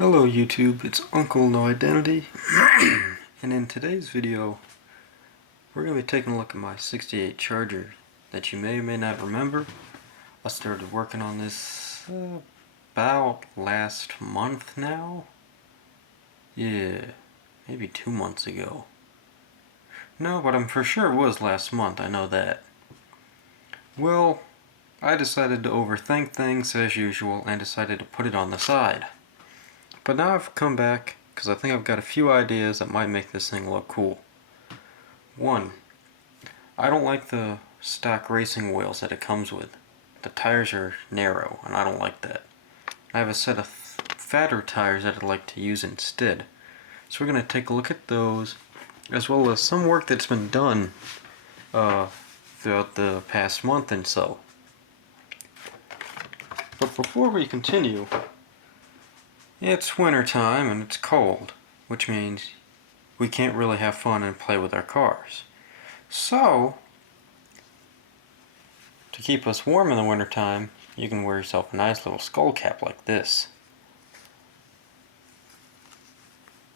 Hello YouTube, it's Uncle No Identity, and in today's video we're going to be taking a look at my 68 Charger that you may or may not remember. I started working on this about last month now. Yeah, maybe 2 months ago. No, but I'm for sure it was last month, I know that. Well, I decided to overthink things as usual and decided to put it on the side. But now I've come back because I think I've got a few ideas that might make this thing look cool. One, I don't like the stock racing wheels that it comes with. The tires are narrow and I don't like that. I have a set of fatter tires that I'd like to use instead. So we're going to take a look at those, as well as some work that's been done throughout the past month and so. But before we continue, it's winter time and it's cold, which means we can't really have fun and play with our cars. So, to keep us warm in the winter time, you can wear yourself a nice little skull cap like this.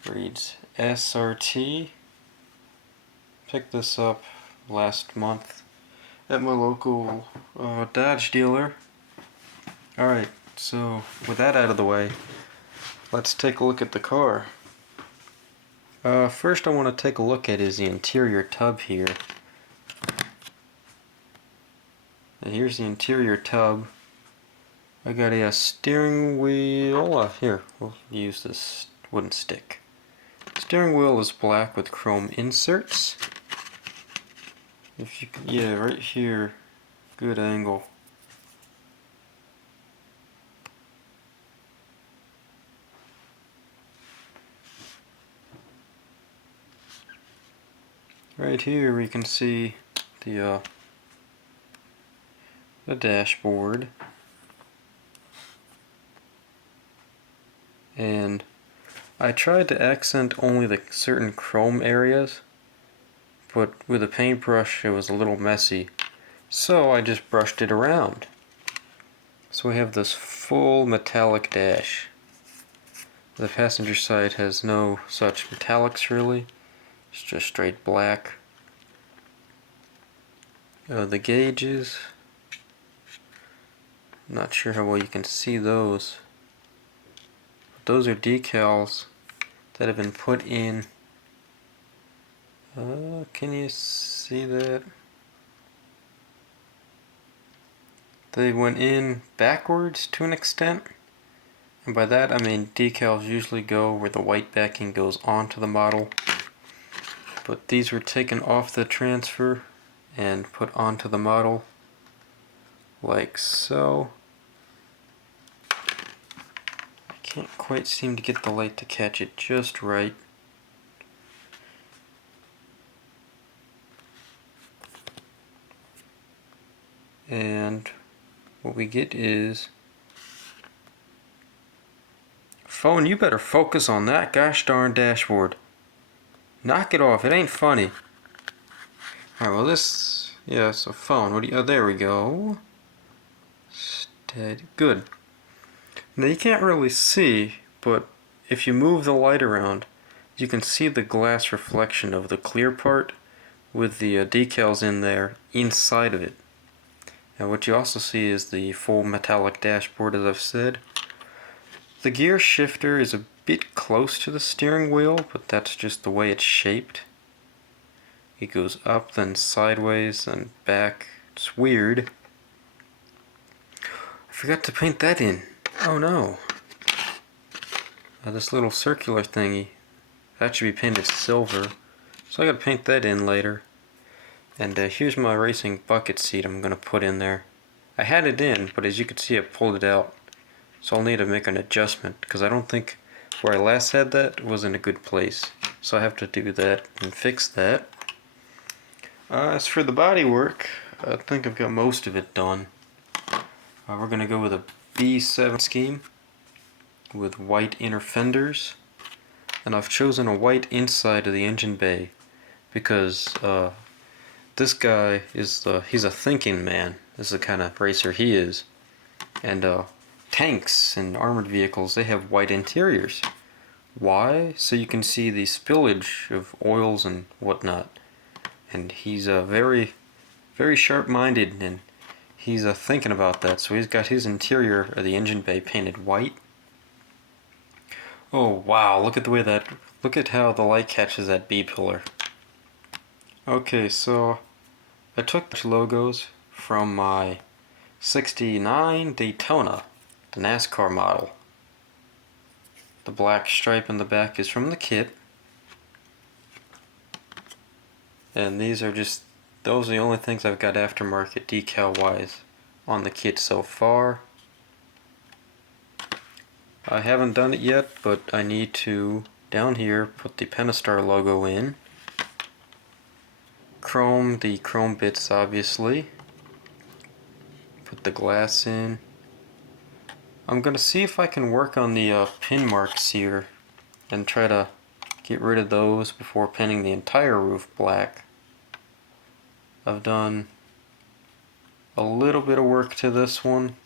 Reads SRT. Picked this up last month at my local Dodge dealer. Alright, so with that out of the way, let's take a look at the car. First I want to take a look at is the interior tub here. And here's the interior tub. I got a steering wheel. Here, we'll use this wooden stick. Steering wheel is black with chrome inserts. If you can, yeah, right here, good angle. Right here we can see the dashboard, and I tried to accent only the certain chrome areas, but with a paintbrush it was a little messy, so I just brushed it around. So we have this full metallic dash. The passenger side has no such metallics really. It's just straight black. The gauges, not sure how well you can see those. But those are decals that have been put in. Can you see that? They went in backwards to an extent. And by that I mean decals usually go where the white backing goes onto the model. But these were taken off the transfer and put onto the model like so. I can't quite seem to get the light to catch it just right. And what we get is, phone, you better focus on that gosh darn dashboard. Knock it off, it ain't funny. Alright, well this, yeah, it's a phone. What do you, oh, there we go. Steady, good. Now you can't really see, but if you move the light around, you can see the glass reflection of the clear part with the decals in there inside of it. And what you also see is the full metallic dashboard, as I've said. The gear shifter is a bit close to the steering wheel, but that's just the way it's shaped. It goes up, then sideways, then back. It's weird. I forgot to paint that in. Oh no. This little circular thingy, that should be painted silver. So I gotta paint that in later. And here's my racing bucket seat I'm gonna put in there. I had it in, but as you can see I pulled it out. So I'll need to make an adjustment, because I don't think where I last had that was in a good place. So I have to do that and fix that. As for the body work, I think I've got most of it done. We're going to go with a B7 scheme with white inner fenders. And I've chosen a white inside of the engine bay because this guy is he's a thinking man. This is the kind of racer he is. And tanks and armored vehicles, they have white interiors. Why? So you can see the spillage of oils and whatnot. And he's very, very sharp-minded, and he's thinking about that. So he's got his interior of the engine bay painted white. Oh wow, look at the way look at how the light catches that B-pillar. Okay, so I took the logos from my 69 Daytona, the NASCAR model. The black stripe in the back is from the kit. And those are the only things I've got aftermarket decal wise on the kit so far. I haven't done it yet, but I need to, down here, put the Pentastar logo in. Chrome the chrome bits, obviously. Put the glass in. I'm going to see if I can work on the pin marks here and try to get rid of those before painting the entire roof black. I've done a little bit of work to this one.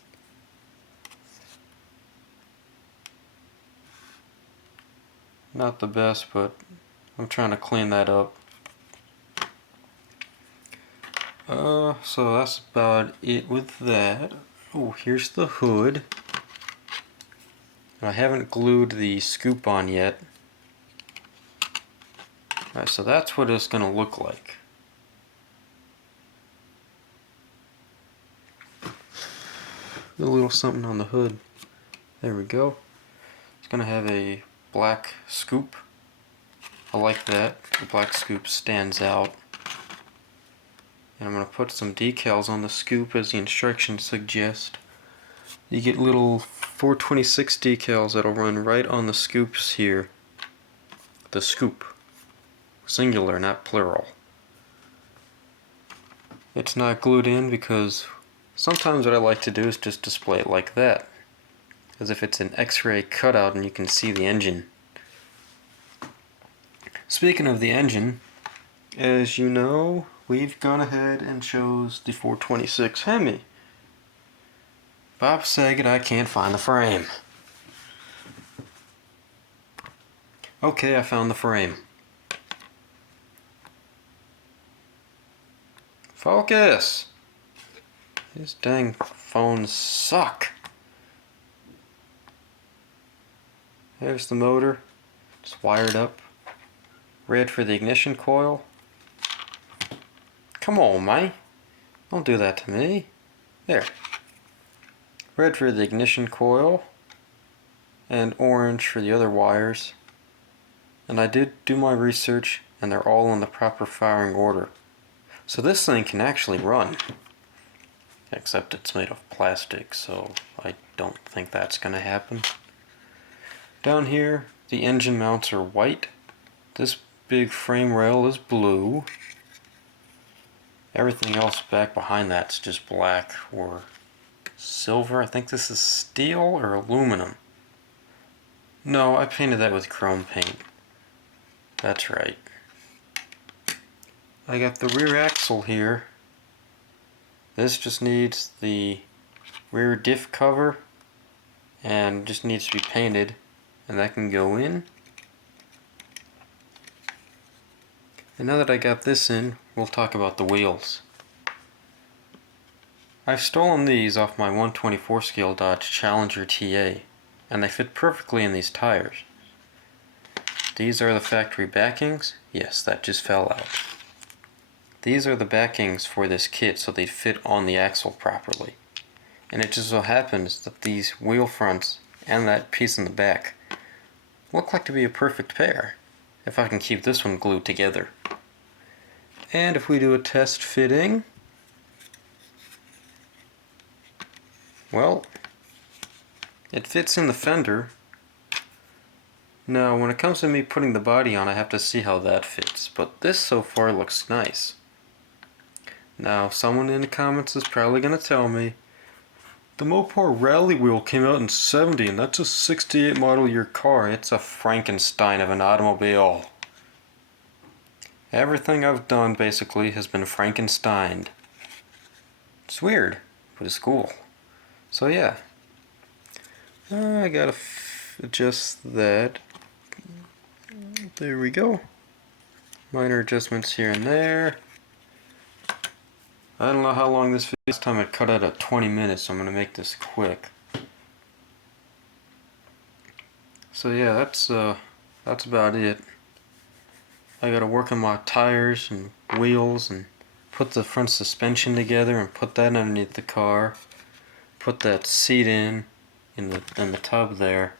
Not the best, but I'm trying to clean that up. So that's about it with that. Oh, here's the hood. I haven't glued the scoop on yet. Alright, so that's what it's going to look like. A little something on the hood. There we go. It's going to have a black scoop. I like that. The black scoop stands out. And I'm going to put some decals on the scoop as the instructions suggest. You get little 426 decals that'll run right on the scoops here. The scoop. Singular, not plural. It's not glued in because sometimes what I like to do is just display it like that. As if it's an X-ray cutout and you can see the engine. Speaking of the engine, as you know, we've gone ahead and chose the 426 Hemi. Bob Saget, I can't find the frame. Okay, I found the frame. Focus! These dang phones suck. There's the motor. It's wired up. Red for the ignition coil. Come on, mate. Don't do that to me. There. Red for the ignition coil. And orange for the other wires. And I did do my research, and they're all in the proper firing order. So this thing can actually run. Except it's made of plastic, so I don't think that's going to happen. Down here, the engine mounts are white. This big frame rail is blue. Everything else back behind that's just black or silver. I think this is steel or aluminum. No, I painted that with chrome paint. That's right. I got the rear axle here. This just needs the rear diff cover and just needs to be painted, and that can go in. And now that I got this in, we'll talk about the wheels. I've stolen these off my 124 scale Dodge Challenger TA, and they fit perfectly in these tires. These are the factory backings. Yes, that just fell out. These are the backings for this kit so they fit on the axle properly. And it just so happens that these wheel fronts and that piece in the back look like to be a perfect pair, if I can keep this one glued together. And if we do a test fitting, well, it fits in the fender. Now when it comes to me putting the body on, I have to see how that fits, but this so far looks nice. Now someone in the comments is probably going to tell me the Mopar Rally Wheel came out in '70 and that's a '68 model year car. It's a Frankenstein of an automobile. Everything I've done basically has been Frankensteined. It's weird, but it's cool. So yeah, I gotta adjust that. There we go. Minor adjustments here and there. I don't know how long this time I cut out at 20 minutes, so I'm gonna make this quick. So yeah, that's about it. I gotta work on my tires and wheels and put the front suspension together and put that underneath the car. Put that seat in the tub there.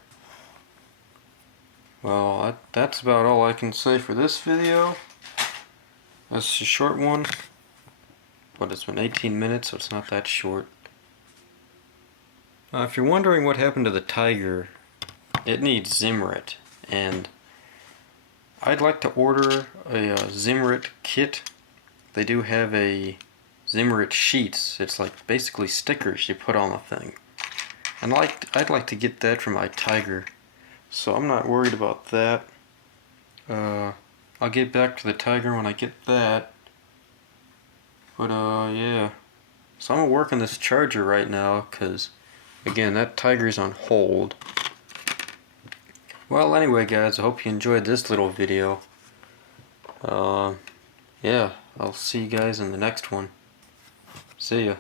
Well, that's about all I can say for this video. That's a short one, but it's been 18 minutes, so it's not that short. If you're wondering what happened to the Tiger, it needs Zimmerit, and I'd like to order a Zimmerit kit. They do have a Zimmerit sheets. It's like basically stickers you put on the thing. And I'd like to get that for my Tiger, so I'm not worried about that. I'll get back to the Tiger when I get that. But yeah. So I'm working this Charger right now, because again, that Tiger's on hold. Well, anyway guys, I hope you enjoyed this little video. Yeah, I'll see you guys in the next one. See ya.